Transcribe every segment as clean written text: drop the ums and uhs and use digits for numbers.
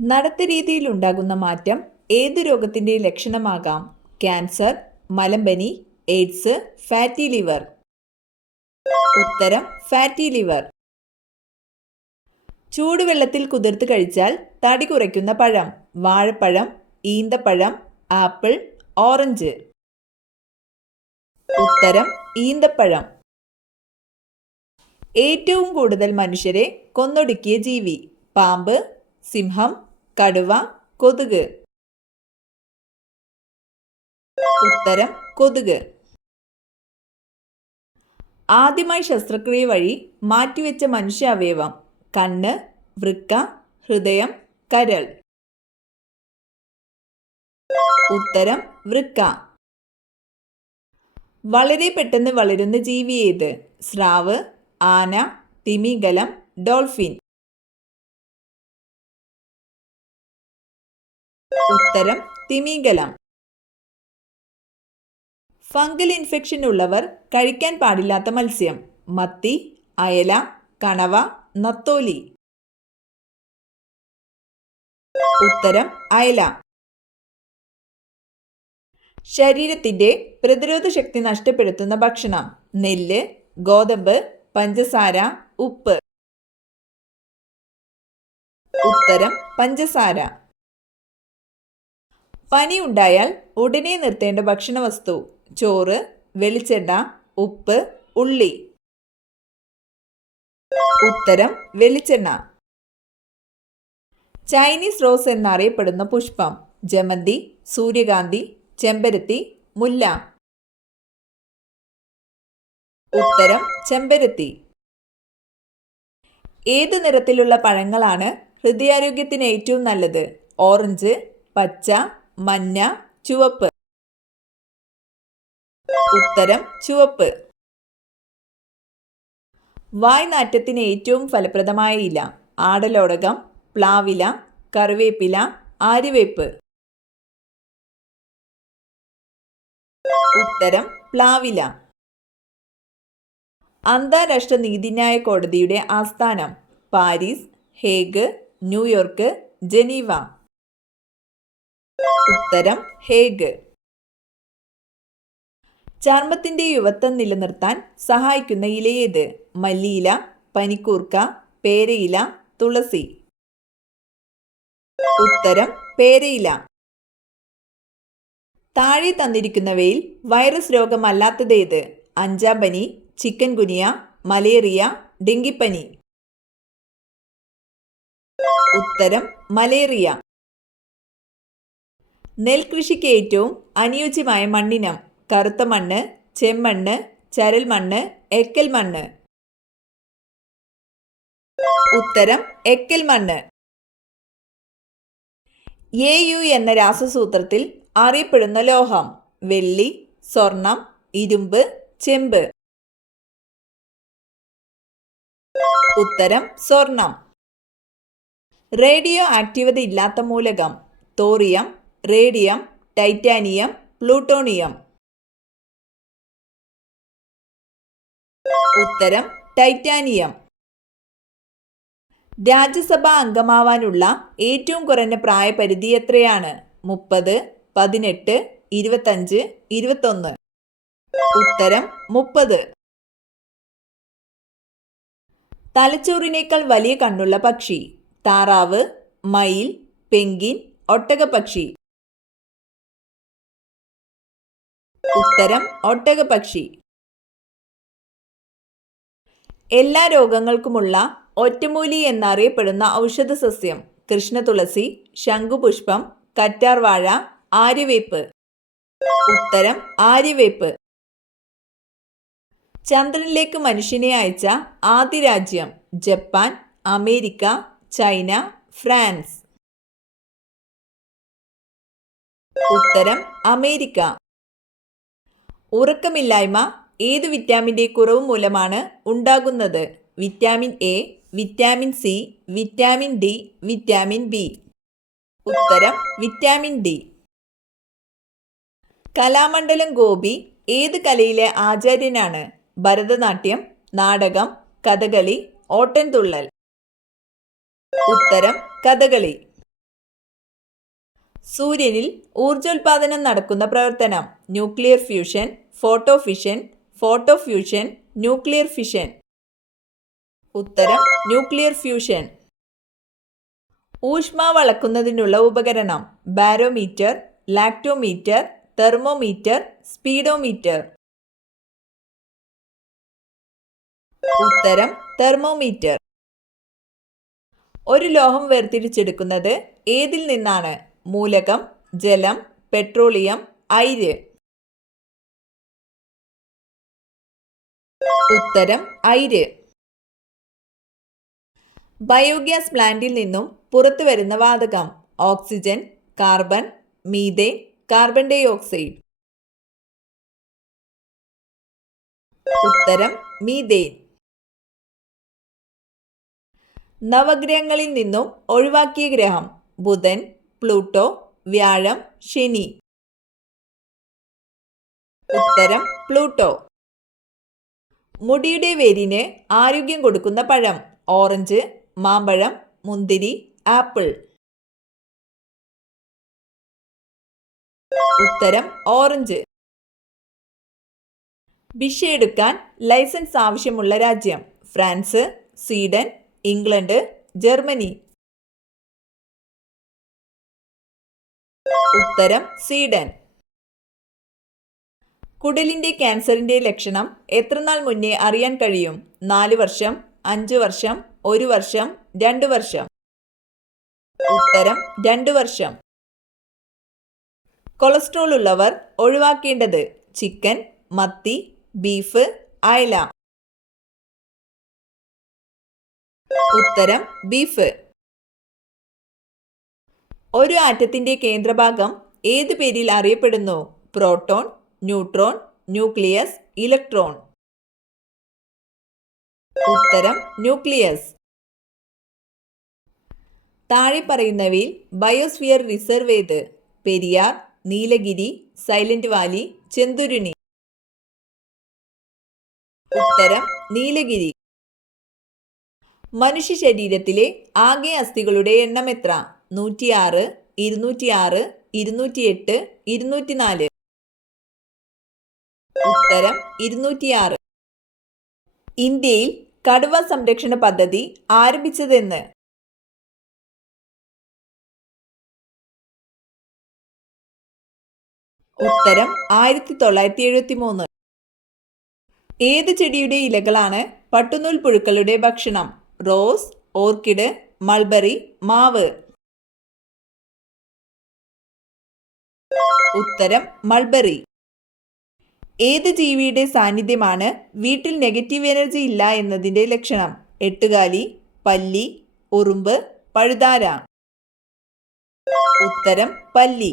നടത്ത രീതിയിലുണ്ടാകുന്ന മാറ്റം ഏതു രോഗത്തിൻ്റെ ലക്ഷണമാകാം? ക്യാൻസർ, മലമ്പനി, എയ്ഡ്സ്, ഫാറ്റി ലിവർ. ഉത്തരം ഫാറ്റി ലിവർ. ചൂടുവെള്ളത്തിൽ കുതിർത്ത് കഴിച്ചാൽ തടി കുറയ്ക്കുന്ന പഴം? വാഴപ്പഴം, ഈന്തപ്പഴം, ആപ്പിൾ, ഓറഞ്ച്. ഉത്തരം ഈന്തപ്പഴം. ഏറ്റവും കൂടുതൽ മനുഷ്യരെ കൊന്നൊടുക്കിയ ജീവി? പാമ്പ്, സിംഹം, കടുവ, കൊതുക്. ഉത്തരം കൊതുക്. ആദ്യമായി ശസ്ത്രക്രിയ വഴി മാറ്റിവെച്ച മനുഷ്യാവയവം? കണ്ണ്, വൃക്ക, ഹൃദയം, കരൾ. ഉത്തരം വൃക്ക. വളരെ പെട്ടെന്ന് വളരുന്ന ജീവി ഏത്? സ്രാവ്, ആന, തിമിംഗലം, ഡോൾഫിൻ. ഉത്തരം തിമിംഗലം. ഫംഗൽ ഇൻഫെക്ഷൻ ഉള്ളവർ കഴിക്കാൻ പാടില്ലാത്ത മത്സ്യം? മത്തി, അയല, കണവ, നത്തോലി. ഉത്തരം അയല. ശരീരത്തിന്റെ പ്രതിരോധ ശക്തി നഷ്ടപ്പെടുത്തുന്ന ഭക്ഷണം? നെല്ല്, ഗോതമ്പ്, പഞ്ചസാര, ഉപ്പ്. ഉത്തരം പഞ്ചസാര. പനി ഉണ്ടായാൽ ഉടനെ നിർത്തേണ്ട ഭക്ഷണവസ്തു? ചോറ്, വെളിച്ചെണ്ണ, ഉപ്പ്, ഉള്ളി. ഉത്തരം വെളിച്ചെണ്ണ. ചൈനീസ് റോസ് എന്നറിയപ്പെടുന്ന പുഷ്പം? ജമന്തി, സൂര്യകാന്തി, ചെമ്പരത്തി, മുല്ല. ഉത്തരം ചെമ്പരത്തി. ഏത് നിറത്തിലുള്ള പഴങ്ങളാണ് ഹൃദയാരോഗ്യത്തിന് ഏറ്റവും നല്ലത്? ഓറഞ്ച്, പച്ച, മഞ്ഞ, ചുവപ്പ്. ഉത്തരം ചുവപ്പ്. വായ്നാറ്റത്തിന് ഏറ്റവും ഫലപ്രദമായ ഇല? ആടലോടകം, പ്ലാവില, കറിവേപ്പില, ആര്യവേപ്പ്. ഉത്തരം പ്ലാവില. അന്താരാഷ്ട്ര നീതിന്യായ കോടതിയുടെ ആസ്ഥാനം? Paris, Hague, New York, Geneva. ഉത്തരം ഹേഗ്. ചർമ്മത്തിന്റെ യുവത്വം നിലനിർത്താൻ സഹായിക്കുന്ന ഇലയേത്? മല്ലിയില, പനിക്കൂർക്ക, പേരയില, തുളസി. ഉത്തരം പേരയില. താഴെ തന്നിരിക്കുന്നവയിൽ വൈറസ് രോഗമല്ലാത്തതേത്? അഞ്ചാം പനി, ചിക്കൻ ഗുനിയ, മലേറിയ, ഡെങ്കിപ്പനി. ഉത്തരം മലേറിയ. നെൽകൃഷിക്ക് ഏറ്റവും അനുയോജ്യമായ മണ്ണിനം? കറുത്ത മണ്ണ്, ചെമ്മണ്ണ്, ചരൽ മണ്ണ്, എക്കൽ മണ്ണ്. ഉത്തരം എക്കൽ മണ്ണ്. Au എന്ന രാസസൂത്രത്തിൽ അറിയപ്പെടുന്ന ലോഹം? വെള്ളി, സ്വർണം, ഇരുമ്പ്, ചെമ്പ്. ഉത്തരം സ്വർണം. റേഡിയോ ആക്റ്റീവത ഇല്ലാത്ത മൂലകം? Thorium, radium, titanium, plutonium. ഉത്തരം ടൈറ്റാനിയം. രാജ്യസഭാ അംഗമാവാനുള്ള ഏറ്റവും കുറഞ്ഞ പ്രായപരിധി എത്രയാണ്? 30, 18, 25, 21. ഉത്തരം 30. തലച്ചോറിനേക്കാൾ വലിയ കണ്ണുള്ള പക്ഷി? താറാവ്, മയിൽ, പെൻഗ്വിൻ, ഒട്ടകപ്പക്ഷി. ഉത്തരം ഒട്ടകപ്പക്ഷി. എല്ലാ രോഗങ്ങൾക്കുമുള്ള ഒറ്റമൂലി എന്നറിയപ്പെടുന്ന ഔഷധ സസ്യം? കൃഷ്ണതുളസി, ശംഖുപുഷ്പം, കറ്റാർവാഴ, ആര്യവേപ്പ്. ഉത്തരം ആര്യവേപ്പ്. ചന്ദ്രനിലേക്ക് മനുഷ്യനെ അയച്ച ആദ്യ രാജ്യം? Japan, America, China, France. ഉത്തരം അമേരിക്ക. ഉറക്കമില്ലായ്മ ഏത് വിറ്റാമിൻ്റെ കുറവ് മൂലമാണ് ഉണ്ടാകുന്നത്? Vitamin A, vitamin C, vitamin D, vitamin B. ഉത്തരം വിറ്റാമിൻ ഡി. കലാമണ്ഡലം ഗോപി ഏത് കലയിലെ ആചാര്യനാണ്? ഭരതനാട്യം, നാടകം, കഥകളി, ഓട്ടൻതുള്ളൽ. ഉത്തരം കഥകളി. സൂര്യനിൽ ഊർജോൽപാദനം നടക്കുന്ന പ്രവർത്തനം ന്യൂക്ലിയർ ഫ്യൂഷൻ, ഫോട്ടോഫിഷൻ, ഫോട്ടോഫ്യൂഷൻ, ന്യൂക്ലിയർ ഫിഷൻ. ഉത്തരം ന്യൂക്ലിയർ ഫ്യൂഷൻ. ഊഷ്മാവ് അളക്കുന്നതിനുള്ള ഉപകരണം ബാരോമീറ്റർ, ലാക്ടോമീറ്റർ, തെർമോമീറ്റർ, സ്പീഡോമീറ്റർ. ഉത്തരം തെർമോമീറ്റർ. ഒരു ലോഹം വേർതിരിച്ചെടുക്കുന്നത് ഏതിൽ നിന്നാണ്? മൂലകം, ജലം, പെട്രോളിയം, അയിര്. ഉത്തരം അയിര്. ബയോഗ്യാസ് പ്ലാന്റിൽ നിന്നും പുറത്തു വരുന്ന വാതകം oxygen, carbon, methane, carbon dioxide. ഉത്തരം മീഥേൻ. നവഗ്രഹങ്ങളിൽ നിന്നും ഒഴിവാക്കിയ ഗ്രഹം ബുധൻ, പ്ലൂട്ടോ, വ്യാഴം, ശനി. ഉത്തരം പ്ലൂട്ടോ. മുടിയുടെ വേരിന് ആരോഗ്യം കൊടുക്കുന്ന പഴം ഓറഞ്ച്, മാമ്പഴം, മുന്തിരി, ആപ്പിൾ. ഉത്തരം ഓറഞ്ച്. ഭിക്ഷ എടുക്കാൻ ലൈസൻസ് ആവശ്യമുള്ള രാജ്യം ഫ്രാൻസ്, സ്വീഡൻ, ഇംഗ്ലണ്ട്, ജർമ്മനി. ഉത്തരം സ്വീഡൻ. കുടലിന്റെ ക്യാൻസറിന്റെ ലക്ഷണം എത്രനാൾ മുന്നേ അറിയാൻ കഴിയും? 4 വർഷം, 5 വർഷം, 1 വർഷം, 2 വർഷം. ഉത്തരം 2 വർഷം. കൊളസ്ട്രോൾ ഉള്ളവർ ഒഴിവാക്കേണ്ടത് ചിക്കൻ, മത്തി, ബീഫ്, അയല. ഉത്തരം ബീഫ്. ഒരു ആറ്റത്തിന്റെ കേന്ദ്രഭാഗം ഏത് പേരിൽ അറിയപ്പെടുന്നു? Proton, neutron, nucleus, electron. ഉത്തരം ന്യൂക്ലിയസ്. താഴെ പറയുന്നവയിൽ ബയോസ്ഫിയർ റിസർവ് ഏത്? Periyar, Nilgiri, silent Valley, Chenthuruni. ഉത്തരം നീലഗിരി. മനുഷ്യ ശരീരത്തിലെ ആകെ അസ്ഥികളുടെ എണ്ണം എത്ര? 106, 206, 208, 204. ഉത്തരം 206. ഇന്ത്യയിൽ കടുവ സംരക്ഷണ പദ്ധതി ആരംഭിച്ചതെന്ന്? ഉത്തരം 1973. ഏത് ചെടിയുടെ ഇലകളാണ് പട്ടുനൂൽ പുഴുക്കളുടെ ഭക്ഷണം? റോസ്, ഓർക്കിഡ്, മൾബറി, മാവ്. ഉത്തരം മൾബറി. ഏത് ജീവിയുടെ സാന്നിധ്യമാണ് വീട്ടിൽ നെഗറ്റീവ് എനർജി ഇല്ല എന്നതിൻ്റെ ലക്ഷണം? എട്ടുകാലി, പല്ലി, ഉറുമ്പ്, പഴുതാര. ഉത്തരം പല്ലി.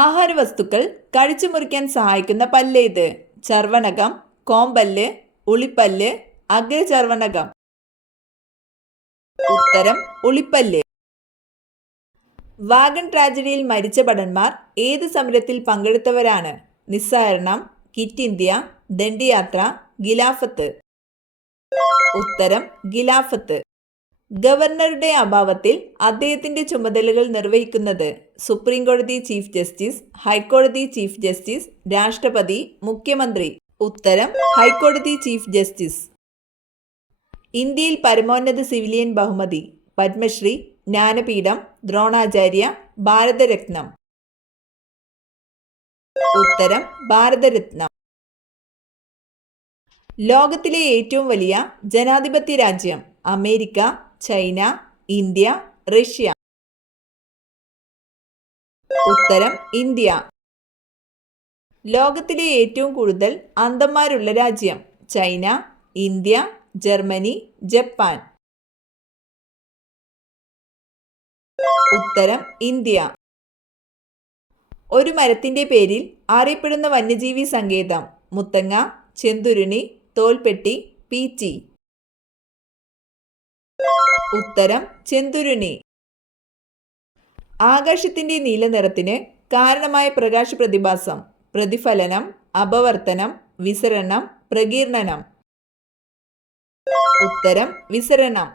ആഹാരവസ്തുക്കൾ കടിച്ചു മുറിക്കാൻ സഹായിക്കുന്ന പല്ലേത്? ചർവണകം, കോമ്പല്ല്, ഉളിപ്പല്ല്, അഗ്രചർവണകം. ഉത്തരം ഉളിപ്പല്ല്. വാഗൺ ട്രാജഡിയിൽ മരിച്ച ഭടന്മാർ ഏത് സമരത്തിൽ പങ്കെടുത്തവരാണ്? നിസ്സഹരണം, ക്വിറ്റ് ഇന്ത്യ, ദണ്ഡിയാത്ര, ഖിലാഫത്ത്. ഉത്തരം ഖിലാഫത്ത്. ഗവർണറുടെ അഭാവത്തിൽ അദ്ദേഹത്തിന്റെ ചുമതലകൾ നിർവഹിക്കുന്നത് സുപ്രീം കോടതി ചീഫ് ജസ്റ്റിസ്, ഹൈക്കോടതി ചീഫ് ജസ്റ്റിസ്, രാഷ്ട്രപതി, മുഖ്യമന്ത്രി. ഉത്തരം ഹൈക്കോടതി ചീഫ് ജസ്റ്റിസ്. ഇന്ത്യയിൽ പരമോന്നത സിവിലിയൻ ബഹുമതി പത്മശ്രീ, ജ്ഞാനപീഠം, ദ്രോണാചാര്യ, ഭാരതരത്നം. ഉത്തരം ഭാരതരത്നം. ലോകത്തിലെ ഏറ്റവും വലിയ ജനാധിപത്യ രാജ്യം അമേരിക്ക, ചൈന, ഇന്ത്യ, റഷ്യ. ഉത്തരം ഇന്ത്യ. ലോകത്തിലെ ഏറ്റവും കൂടുതൽ അന്ധന്മാരുള്ള രാജ്യം ചൈന, ഇന്ത്യ, ജർമ്മനി, ജപ്പാൻ. ഉത്തരം ഇന്ത്യ. ഒരു മരത്തിന്റെ പേരിൽ അറിയപ്പെടുന്ന വന്യജീവി സങ്കേതം മുത്തങ്ങ, ചെന്തുരുണി, തോൽപ്പെട്ടി, പീച്ചി. ഉത്തരം ചെന്തുരുണി. ആകാശത്തിന്റെ നീല നിറത്തിന് കാരണമായ പ്രകാശ പ്രതിഭാസം പ്രതിഫലനം, അപവർത്തനം, വിസരണം, പ്രകീർണനം. ഉത്തരം വിസരണം.